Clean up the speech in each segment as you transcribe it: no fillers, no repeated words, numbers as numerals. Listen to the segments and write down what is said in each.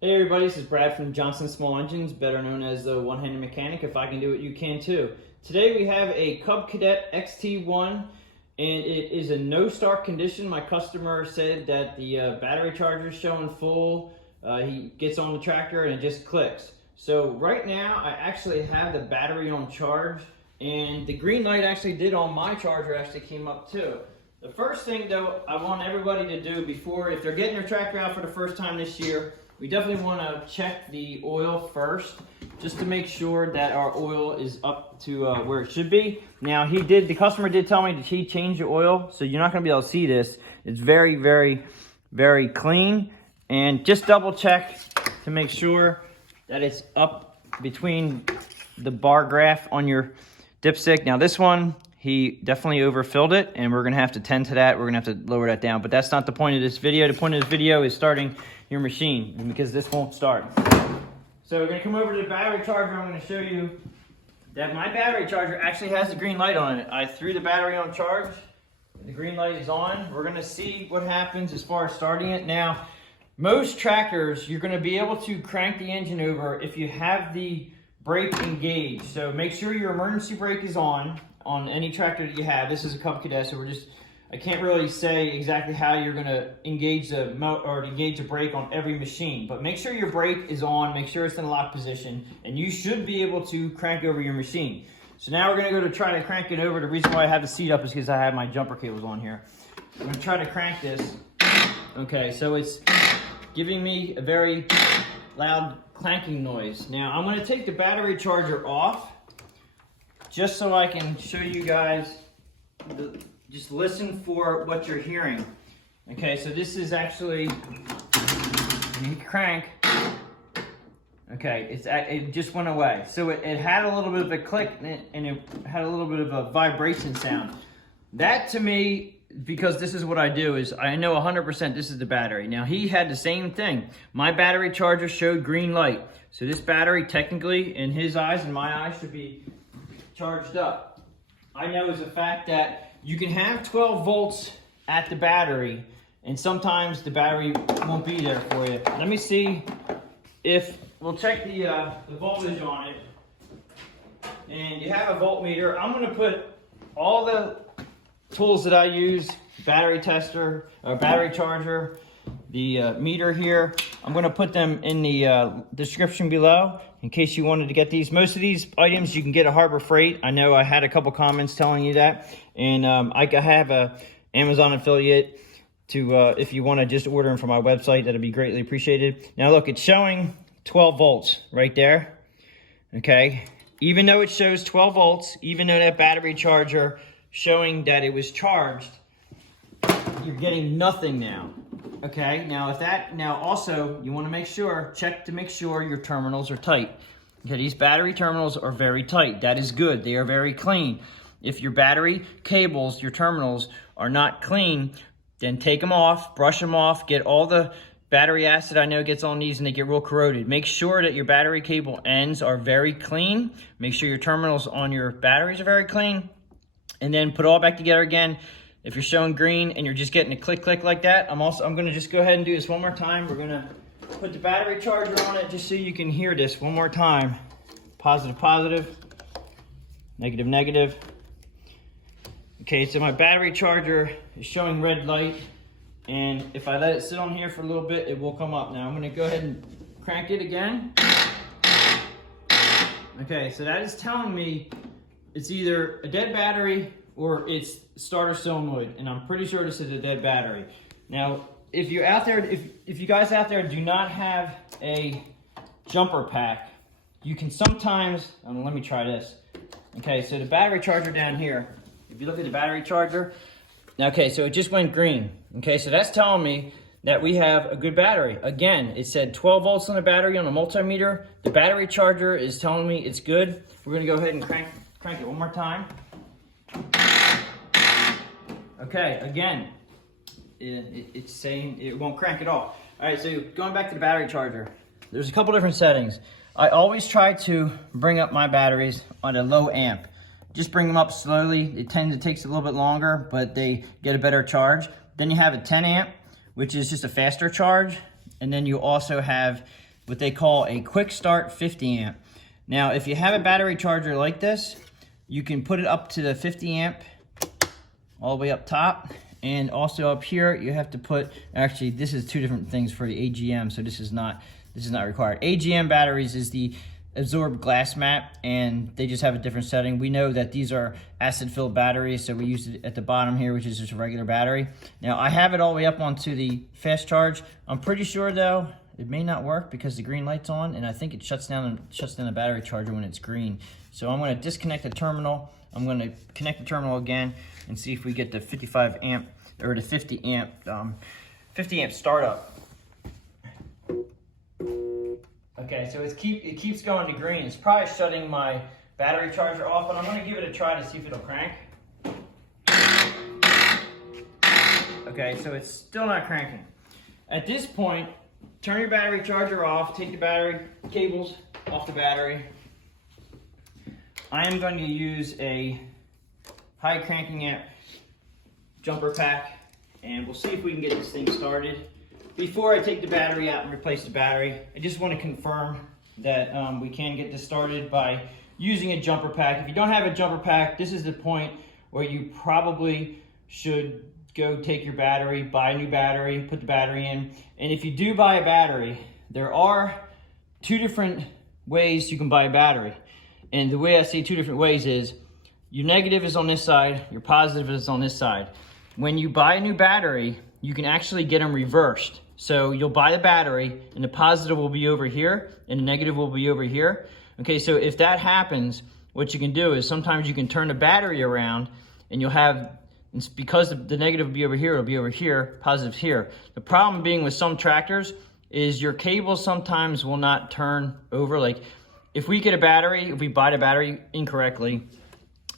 Hey everybody, this is Brad from Johnson Small Engines, better known as the One-Handed Mechanic. If I can do it, you can too. Today we have a Cub Cadet XT1, and it is a no-start condition. My customer said that the battery charger is showing full. He gets on the tractor and it just clicks. So right now I actually have the battery on charge, and the green light actually did on my charger actually came up too. The first thing though I want everybody to do before, if they're getting their tractor out for the first time this year, we definitely want to check the oil first, just to make sure that our oil is up to where it should be. Now the customer did tell me that he changed the oil, so you're not going to be able to see this. It's very, very, very clean. And just double check to make sure that it's up between the bar graph on your dipstick. Now this one, he definitely overfilled it, and we're going to have to tend to that. We're going to have to lower that down, but that's not the point of this video. The point of this video is starting your machine, because this won't start. So we're going to come over to the battery charger. I'm going to show you that my battery charger actually has the green light on it. I threw the battery on charge. The green light is on. We're going to see what happens as far as starting it. Now, most tractors, you're going to be able to crank the engine over if you have the brake engaged. So make sure your emergency brake is on any tractor that you have. This is a Cub Cadet, so I can't really say exactly how you're going to engage the brake on every machine, but make sure your brake is on, make sure it's in a lock position, and you should be able to crank over your machine. So now we're going to go to try to crank it over. The reason why I have the seat up is because I have my jumper cables on here. I'm going to try to crank this. Okay, so it's giving me a very loud clanking noise. Now I'm going to take the battery charger off just so I can show you guys just listen for what you're hearing. Okay, so this is actually, when you crank, okay, it just went away. So it had a little bit of a click, and it had a little bit of a vibration sound. That to me, because this is what I do, is I know 100% this is the battery. Now he had the same thing. My battery charger showed green light. So this battery technically, in his eyes and my eyes, should be charged up. I know as a fact that you can have 12 volts at the battery, and sometimes the battery won't be there for you. Let me see if, we'll check the voltage on it. And you have a voltmeter. I'm gonna put all the tools that I use, battery tester, or battery charger, the meter here, I'm gonna put them in the description below in case you wanted to get these. Most of these items you can get at Harbor Freight. I know I had a couple comments telling you that. And I have a Amazon affiliate to, if you wanna just order them from my website, that'd be greatly appreciated. Now look, it's showing 12 volts right there, okay? Even though it shows 12 volts, even though that battery charger showing that it was charged, you're getting nothing now. Okay, now also you want to make sure, check to make sure your terminals are tight. Okay, these battery terminals are very tight. That is good. They are very clean. If your battery cables, your terminals are not clean, then take them off, brush them off, get all the battery acid I know gets on these and they get real corroded. Make sure that your battery cable ends are very clean. Make sure your terminals on your batteries are very clean, and then put it all back together again. If you're showing green and you're just getting a click like that, I'm gonna just go ahead and do this one more time. We're gonna put the battery charger on it just so you can hear this one more time. Positive, positive, negative, negative. Okay, so my battery charger is showing red light, and if I let it sit on here for a little bit, it will come up. Now I'm gonna go ahead and crank it again. Okay, so that is telling me it's either a dead battery or it's starter solenoid, and I'm pretty sure this is a dead battery. Now, if you're out there, if you guys out there do not have a jumper pack, you can sometimes, let me try this. Okay, so the battery charger down here, if you look at the battery charger, okay, so it just went green. Okay, so that's telling me that we have a good battery. Again, it said 12 volts on the battery on the multimeter. The battery charger is telling me it's good. We're gonna go ahead and crank it one more time. Okay, again, it's saying it won't crank at all. All right, so going back to the battery charger, there's a couple different settings. I always try to bring up my batteries on a low amp. Just bring them up slowly. It takes a little bit longer, but they get a better charge. Then you have a 10 amp, which is just a faster charge. And then you also have what they call a quick start 50 amp. Now, if you have a battery charger like this, you can put it up to the 50 amp all the way up top. And also up here, you have to put, actually, this is two different things for the AGM, so this is not required. AGM batteries is the absorbed glass mat, and they just have a different setting. We know that these are acid-filled batteries, so we use it at the bottom here, which is just a regular battery. Now, I have it all the way up onto the fast charge. I'm pretty sure, though, it may not work because the green light's on, and I think it shuts down the battery charger when it's green. So I'm going to disconnect the terminal. I'm going to connect the terminal again and see if we get the 55 amp or the 50 amp startup. Okay, so it keeps going to green. It's probably shutting my battery charger off, but I'm going to give it a try to see if it'll crank. Okay, so it's still not cranking. At this point, turn your battery charger off, take the battery cables off the battery. I am going to use a high cranking amp jumper pack, and we'll see if we can get this thing started. Before I take the battery out and replace the battery, I just want to confirm that we can get this started by using a jumper pack. If you don't have a jumper pack, this is the point where you probably should go take your battery, buy a new battery, put the battery in. And if you do buy a battery, there are two different ways you can buy a battery. And the way I see two different ways is your negative is on this side, your positive is on this side. When you buy a new battery, you can actually get them reversed. So you'll buy the battery and the positive will be over here and the negative will be over here. Okay, so if that happens, what you can do is sometimes you can turn the battery around and you'll have, because the negative will be over here, it'll be over here, positive here. The problem being with some tractors is your cables sometimes will not turn over. Like if we get a battery, if we buy the battery incorrectly,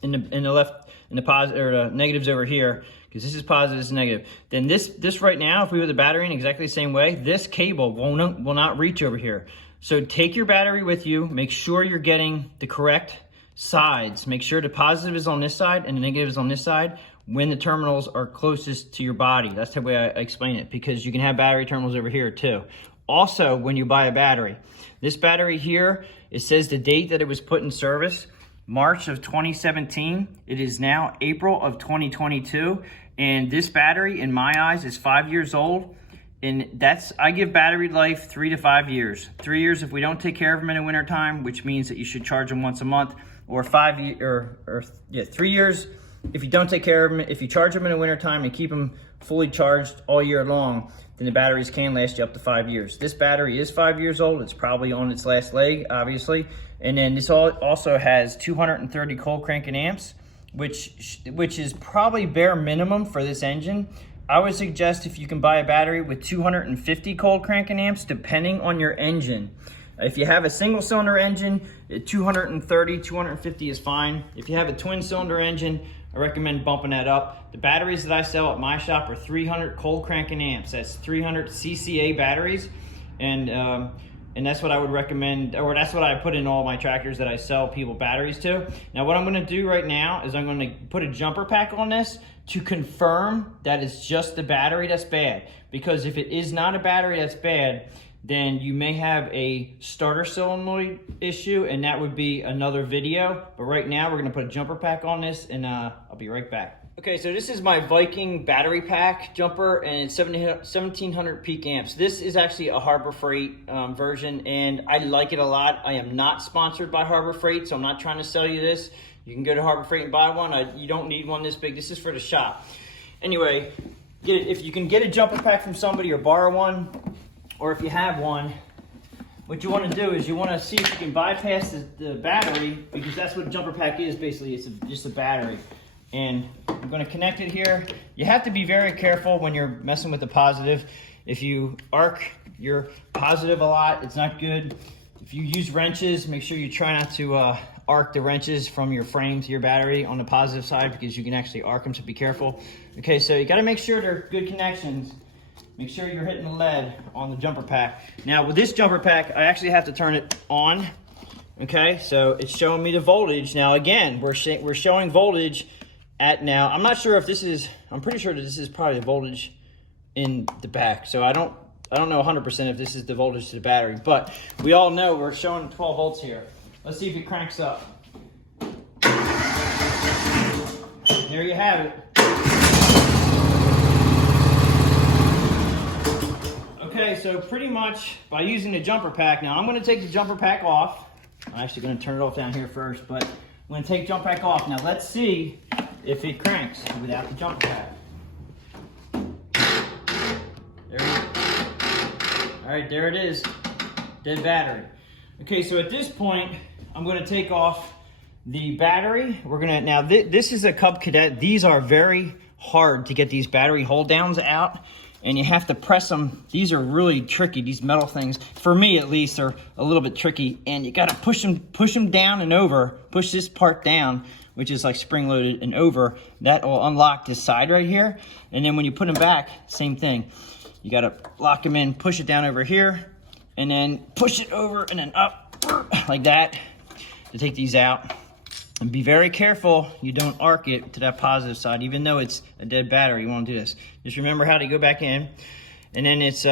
in the positive or the negatives over here, because this is positive, this is negative, then this right now, if we put the battery in exactly the same way, this cable will not reach over here. So take your battery with you, make sure you're getting the correct sides. Make sure the positive is on this side and the negative is on this side when the terminals are closest to your body. That's the way I explain it, because you can have battery terminals over here too. Also, when you buy a battery, this battery here, it says the date that it was put in service, March of 2017. It is now April of 2022. And this battery, in my eyes, is 5 years old. And I give battery life 3 to 5 years. 3 years if we don't take care of them in the wintertime, which means that you should charge them once a month, or 3 years if you don't take care of them. If you charge them in the wintertime and keep them fully charged all year long, then the batteries can last you up to 5 years. This battery is 5 years old. It's probably on its last leg, obviously. And then this also has 230 cold cranking amps, which is probably bare minimum for this engine. I would suggest if you can buy a battery with 250 cold cranking amps, depending on your engine. If you have a single cylinder engine, 230, 250 is fine. If you have a twin cylinder engine, I recommend bumping that up. The batteries that I sell at my shop are 300 cold cranking amps. That's 300 CCA batteries. And that's what I would recommend, or that's what I put in all my tractors that I sell people batteries to. Now what I'm gonna do right now is I'm gonna put a jumper pack on this to confirm that it's just the battery that's bad. Because if it is not a battery that's bad, then you may have a starter solenoid issue, and that would be another video. But right now we're gonna put a jumper pack on this, and I'll be right back. Okay, so this is my Viking battery pack jumper, and it's 1700 peak amps. This is actually a Harbor Freight version, and I like it a lot. I am not sponsored by Harbor Freight, so I'm not trying to sell you this. You can go to Harbor Freight and buy one. You don't need one this big. This is for the shop. Anyway, if you can get a jumper pack from somebody or borrow one, or if you have one, what you want to do is you want to see if you can bypass the battery, because that's what a jumper pack is basically. It's just a battery. And I'm going to connect it here. You have to be very careful when you're messing with the positive. If you arc your positive a lot, it's not good. If you use wrenches, make sure you try not to arc the wrenches from your frame to your battery on the positive side, because you can actually arc them, so be careful. Okay, so you got to make sure they're good connections. Make sure you're hitting the lead on the jumper pack. Now with this jumper pack, I actually have to turn it on. Okay, so it's showing me the voltage. Now again, we're showing voltage at now. I'm not sure if this is, I'm pretty sure that this is probably the voltage in the back. So I don't I don't know 100% if this is the voltage to the battery, but we all know we're showing 12 volts here. Let's see if it cranks up. There you have it. Okay, so pretty much by using the jumper pack, now I'm going to take the jumper pack off. I'm actually going to turn it off down here first, but I'm going to take the jumper pack off. Now let's see if it cranks without the jumper pack. There it is. All right, there it is. Dead battery. Okay, so at this point, I'm going to take off the battery. We're going to, now this is a Cub Cadet. These are very hard to get these battery hold downs out, and you have to press them. These are really tricky, these metal things. For me, at least, are a little bit tricky, and you got to push them down and over, push this part down, which is like spring loaded, and over. That will unlock this side right here. And then when you put them back, same thing. You got to lock them in, push it down over here, and then push it over and then up like that to take these out. And be very careful you don't arc it to that positive side. Even though it's a dead battery, you want to do this. Just remember how to go back in. And then it's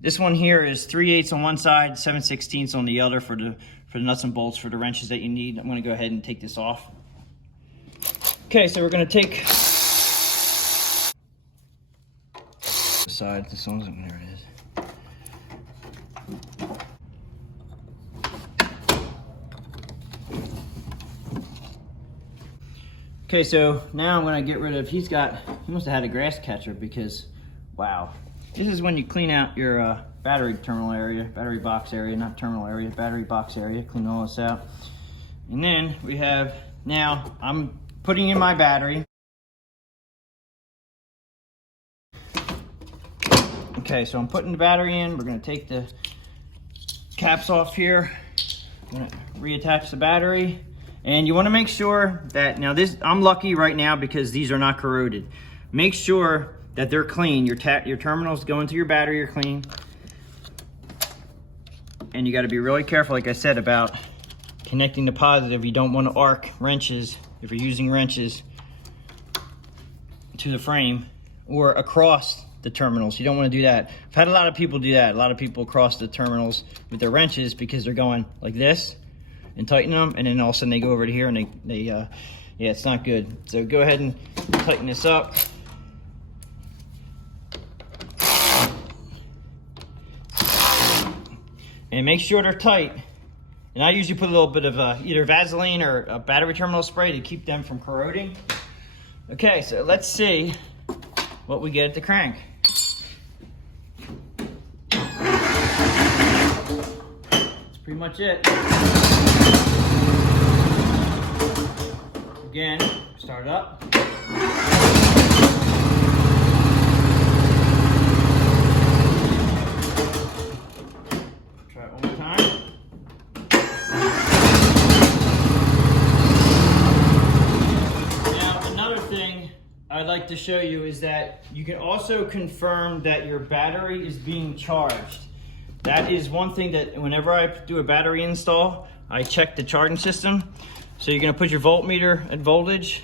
this one here is 3/8 on one side, 7/16 on the other for the nuts and bolts, for the wrenches that you need. I'm going to go ahead and take this off. Okay, so we're going to take the side. This one's, there it is. Okay, so now I'm gonna get rid of, he must have had a grass catcher, because, wow. This is when you clean out your battery terminal area, battery box area, not terminal area, battery box area, clean all this out. And then we have, now I'm putting in my battery. Okay, so I'm putting the battery in. We're gonna take the caps off here. I'm gonna reattach the battery. And you want to make sure that, now this, I'm lucky right now because these are not corroded. Make sure that they're clean. Your terminals going to your battery are clean. And you got to be really careful, like I said, about connecting the positive. You don't want to arc wrenches, if you're using wrenches, to the frame or across the terminals. You don't want to do that. I've had a lot of people do that. A lot of people cross the terminals with their wrenches because they're going like this and tighten them, and then all of a sudden they go over to here and yeah, it's not good. So go ahead and tighten this up. And make sure they're tight. And I usually put a little bit of either Vaseline or a battery terminal spray to keep them from corroding. Okay, so let's see what we get at the crank. That's pretty much it. Again, start it up. Try it one more time. Now, another thing I'd like to show you is that you can also confirm that your battery is being charged. That is one thing that whenever I do a battery install, I check the charging system. So you're gonna put your voltmeter at voltage,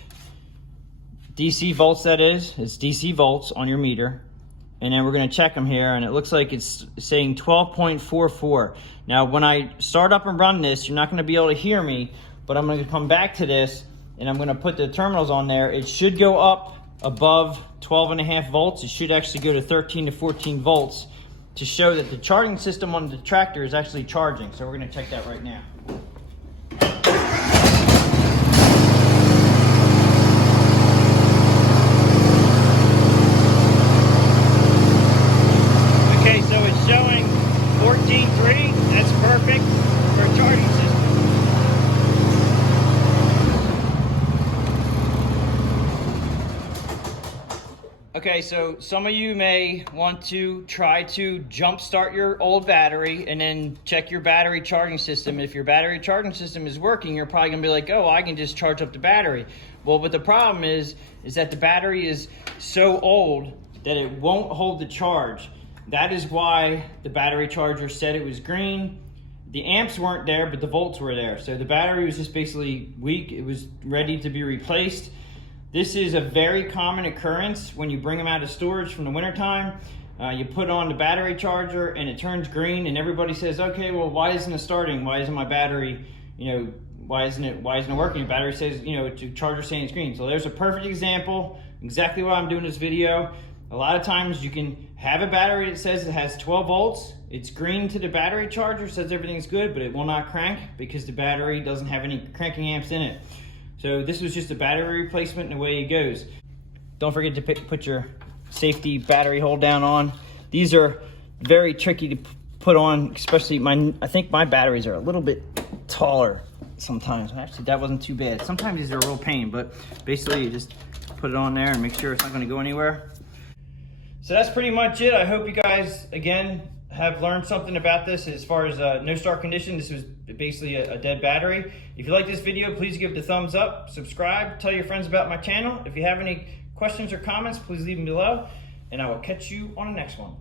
DC volts that is, it's DC volts on your meter. And then we're gonna check them here, and it looks like it's saying 12.44. Now when I start up and run this, you're not gonna be able to hear me, but I'm gonna come back to this and I'm gonna put the terminals on there. It should go up above 12.5 volts. It should actually go to 13 to 14 volts to show that the charging system on the tractor is actually charging. So we're gonna check that right now. Okay, so it's showing 14.3. That's perfect for a charging system. Okay, so some of you may want to try to jump start your old battery and then check your battery charging system. If your battery charging system is working, you're probably gonna be like, oh, I can just charge up the battery. Well, but the problem is that the battery is so old that it won't hold the charge. That is why the battery charger said it was green. The amps weren't there, but the volts were there. So the battery was just basically weak. It was ready to be replaced. This is a very common occurrence when you bring them out of storage from the wintertime. You put on the battery charger and it turns green, and everybody says, okay, well, why isn't it starting? Why isn't my battery, why isn't it working? The battery says, the charger saying it's green. So there's a perfect example, exactly why I'm doing this video. A lot of times you can have a battery that says it has 12 volts. It's green to the battery charger, says everything's good, but it will not crank because the battery doesn't have any cranking amps in it. So this was just a battery replacement, and away it goes. Don't forget to put your safety battery hold down on. These are very tricky to put on, especially I think my batteries are a little bit taller sometimes. Actually, that wasn't too bad. Sometimes these are a real pain, but basically you just put it on there and make sure it's not going to go anywhere. So that's pretty much it. I hope you guys, again, have learned something about this as far as no start condition. This was basically a dead battery. If you like this video, please give it a thumbs up, subscribe, tell your friends about my channel. If you have any questions or comments, please leave them below, and I will catch you on the next one.